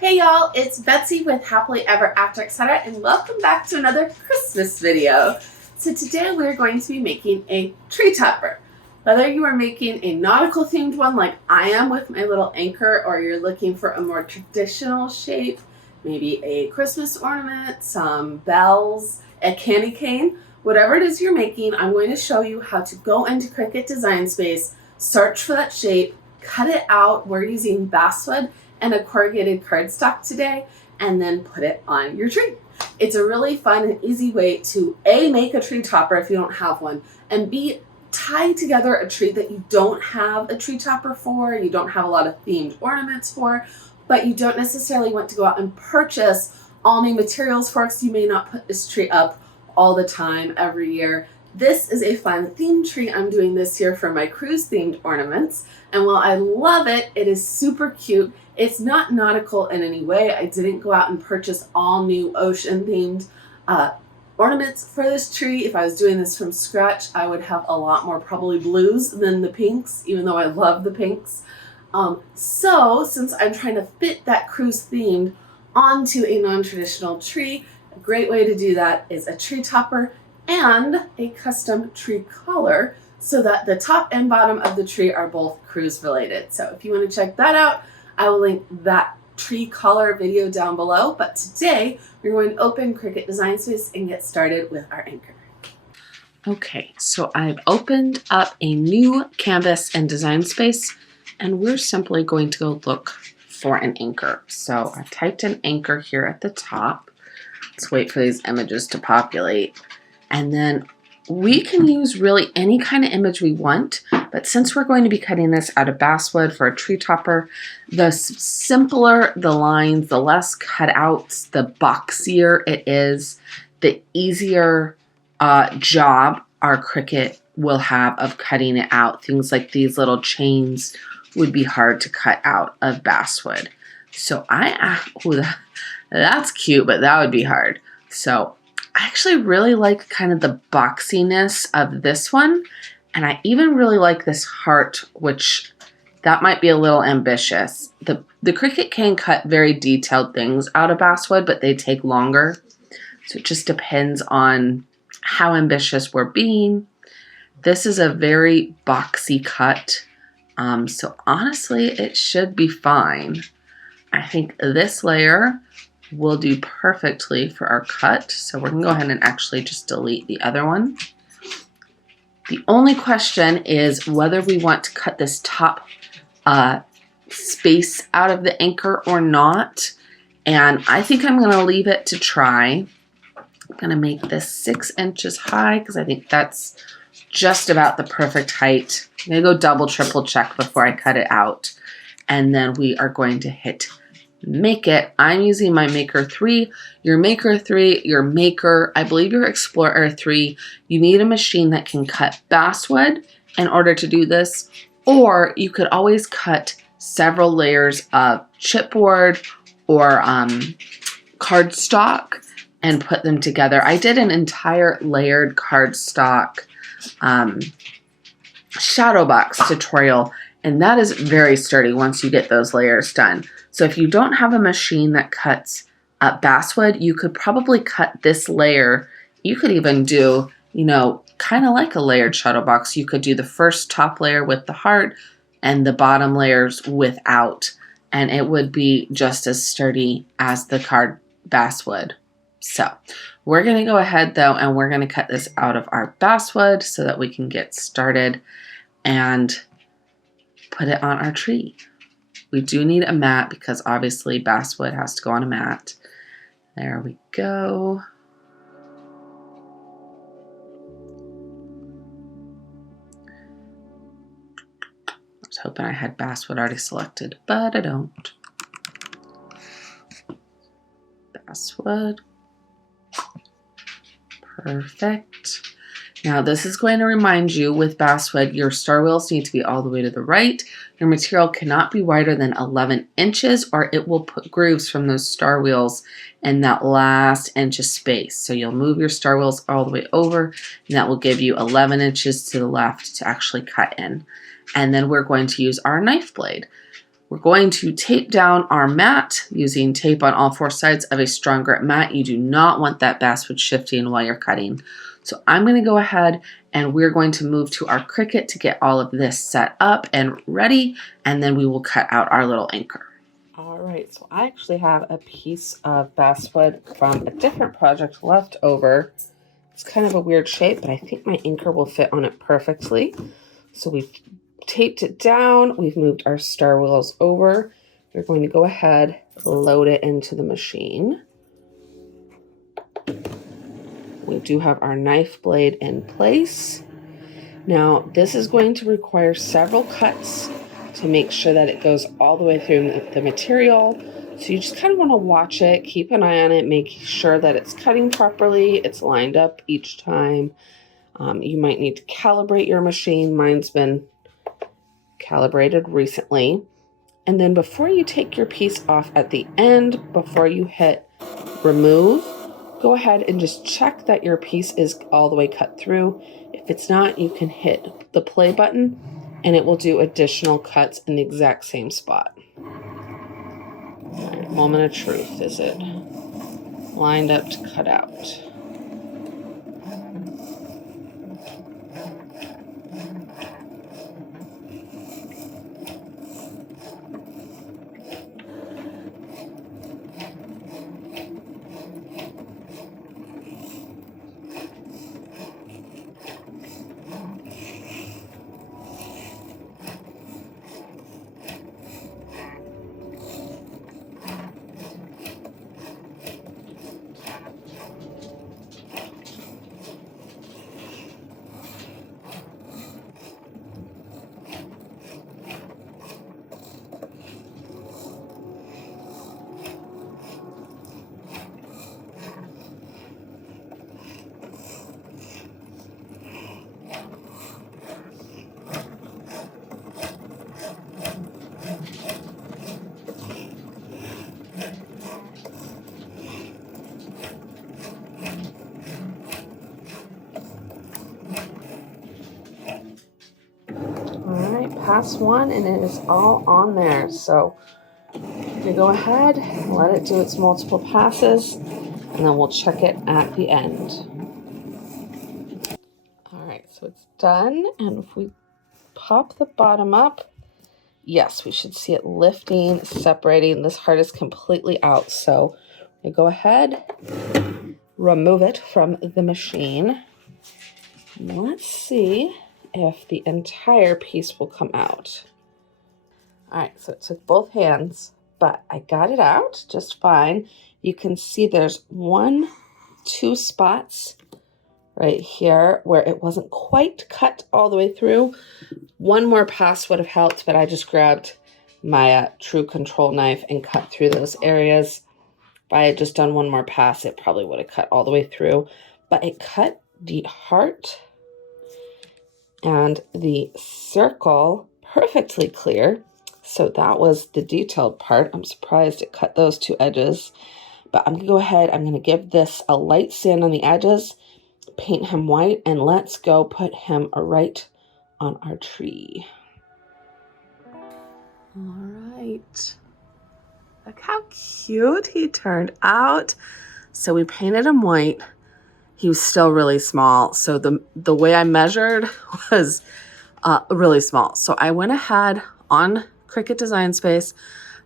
Hey y'all, it's Betsy with Happily Ever After Etc. and welcome back to another Christmas video. So today we're going to be making a tree topper. Whether you are making a nautical themed one like I am with my little anchor, or you're looking for a more traditional shape, maybe a Christmas ornament, some bells, a candy cane, whatever it is you're making, I'm going to show you how to go into Cricut Design Space, search for that shape, cut it out. We're using Basswood and a corrugated cardstock today, and then put it on your tree. It's a really fun and easy way to A, make a tree topper if you don't have one, and B, tie together a tree that you don't have a tree topper for, you don't have a lot of themed ornaments for, but you don't necessarily want to go out and purchase all new materials for, because you may not put this tree up all the time every year. This is a fun themed tree I'm doing this year for my cruise themed ornaments, and while I love it, it is super cute. It's not nautical in any way. I didn't go out and purchase all new ocean themed ornaments for this tree. If I was doing this from scratch, I would have a lot more probably blues than the pinks, even though I love the pinks. So since I'm trying to fit that cruise theme onto a non-traditional tree, a great way to do that is a tree topper and a custom tree collar, so that the top and bottom of the tree are both cruise related. So if you want to check that out, I will link that tree collar video down below. But today we're going to open Cricut Design Space and get started with our anchor. Okay, so I've opened up a new canvas and Design Space, and we're simply going to go look for an anchor. So I typed in anchor here at the top. Let's wait for these images to populate. And then we can use really any kind of image we want, but since we're going to be cutting this out of basswood for a tree topper, the simpler the lines, the less cutouts, the boxier it is, the easier job our Cricut will have of cutting it out. Things like these little chains would be hard to cut out of basswood. So that's cute, but that would be hard. So I actually really like kind of the boxiness of this one, and I even really like this heart, which that might be a little ambitious. The Cricut can cut very detailed things out of basswood, but they take longer, so it just depends on how ambitious we're being. This is a very boxy cut, so honestly it should be fine. I think this layer will do perfectly for our cut. So we're gonna go ahead and actually just delete the other one. The only question is whether we want to cut this top space out of the anchor or not. And I think I'm gonna leave it to try. I'm gonna make this 6 inches high because I think that's just about the perfect height. I'm gonna go double, triple check before I cut it out. And then we are going to hit make it. I'm using my Maker 3. Your Maker 3, your Maker, I believe your Explorer 3, you need a machine that can cut basswood in order to do this, or you could always cut several layers of chipboard or cardstock and put them together. I did an entire layered cardstock shadow box tutorial, and that is very sturdy once you get those layers done. So if you don't have a machine that cuts basswood, you could probably cut this layer. You could even do, you know, kind of like a layered shadow box. You could do the first top layer with the heart and the bottom layers without, and it would be just as sturdy as the card basswood. So we're going to go ahead though, and we're going to cut this out of our basswood so that we can get started and put it on our tree. We do need a mat because obviously basswood has to go on a mat. There we go. I was hoping I had basswood already selected, but I don't. Basswood. Perfect. Now this is going to remind you with basswood, your star wheels need to be all the way to the right. Your material cannot be wider than 11 inches or it will put grooves from those star wheels in that last inch of space. So you'll move your star wheels all the way over, and that will give you 11 inches to the left to actually cut in. And then we're going to use our knife blade. We're going to tape down our mat using tape on all four sides of a strong grip mat. You do not want that basswood shifting while you're cutting. So I'm going to go ahead and we're going to move to our Cricut to get all of this set up and ready, and then we will cut out our little anchor. All right, so I actually have a piece of basswood from a different project left over. It's kind of a weird shape, but I think my anchor will fit on it perfectly. So we've taped it down. We've moved our star wheels over. We're going to go ahead, load it into the machine. We do have our knife blade in place. Now, this is going to require several cuts to make sure that it goes all the way through the material. So you just kind of want to watch it, keep an eye on it, make sure that it's cutting properly, it's lined up each time. You might need to calibrate your machine. Mine's been calibrated recently. And then before you take your piece off at the end, before you hit remove, go ahead and just check that your piece is all the way cut through. If it's not, you can hit the play button and it will do additional cuts in the exact same spot. All right, moment of truth. Is it lined up to cut out? Pass one and it is all on there. So you go ahead and let it do its multiple passes and then we'll check it at the end. All right, so it's done, and if we pop the bottom up, yes, we should see it lifting, separating. This heart is completely out, so we go ahead, remove it from the machine. Let's see if the entire piece will come out. All right, so it took both hands, but I got it out just fine. You can see there's two spots right here where it wasn't quite cut all the way through. One more pass would have helped, but I just grabbed my true control knife and cut through those areas. If I had just done one more pass, it probably would have cut all the way through, but it cut the heart and the circle perfectly clear. So that was the detailed part. I'm surprised it cut those two edges, but I'm gonna go ahead, I'm gonna give this a light sand on the edges, paint him white, and let's go put him right on our tree. All right, look how cute he turned out. So we painted him white. He was still really small, so the way I measured was really small. So I went ahead on Cricut Design Space.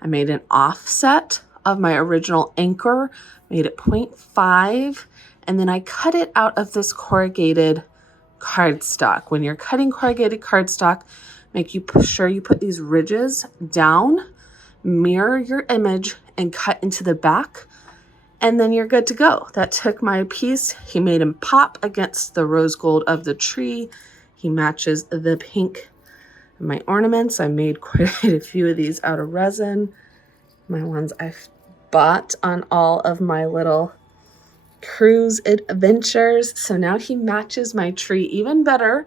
I made an offset of my original anchor, made it 0.5, and then I cut it out of this corrugated cardstock. When you're cutting corrugated cardstock, make sure you put these ridges down, mirror your image, and cut into the back, and then you're good to go. That took my piece. He made him pop against the rose gold of the tree. He matches the pink in my ornaments. I made quite a few of these out of resin. My ones I've bought on all of my little cruise adventures. So now he matches my tree even better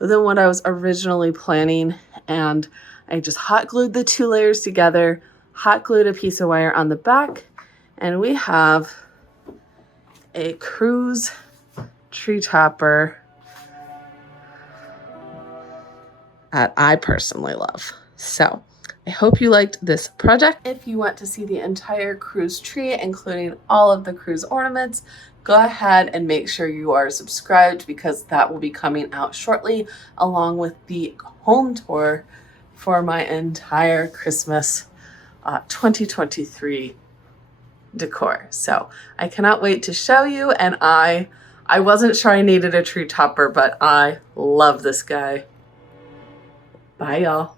than what I was originally planning. And I just hot glued the two layers together, hot glued a piece of wire on the back, and we have a cruise tree topper that I personally love. So I hope you liked this project. If you want to see the entire cruise tree, including all of the cruise ornaments, go ahead and make sure you are subscribed because that will be coming out shortly, along with the home tour for my entire Christmas 2023 decor. So I cannot wait to show you, and I wasn't sure I needed a tree topper, but I love this guy. Bye, y'all.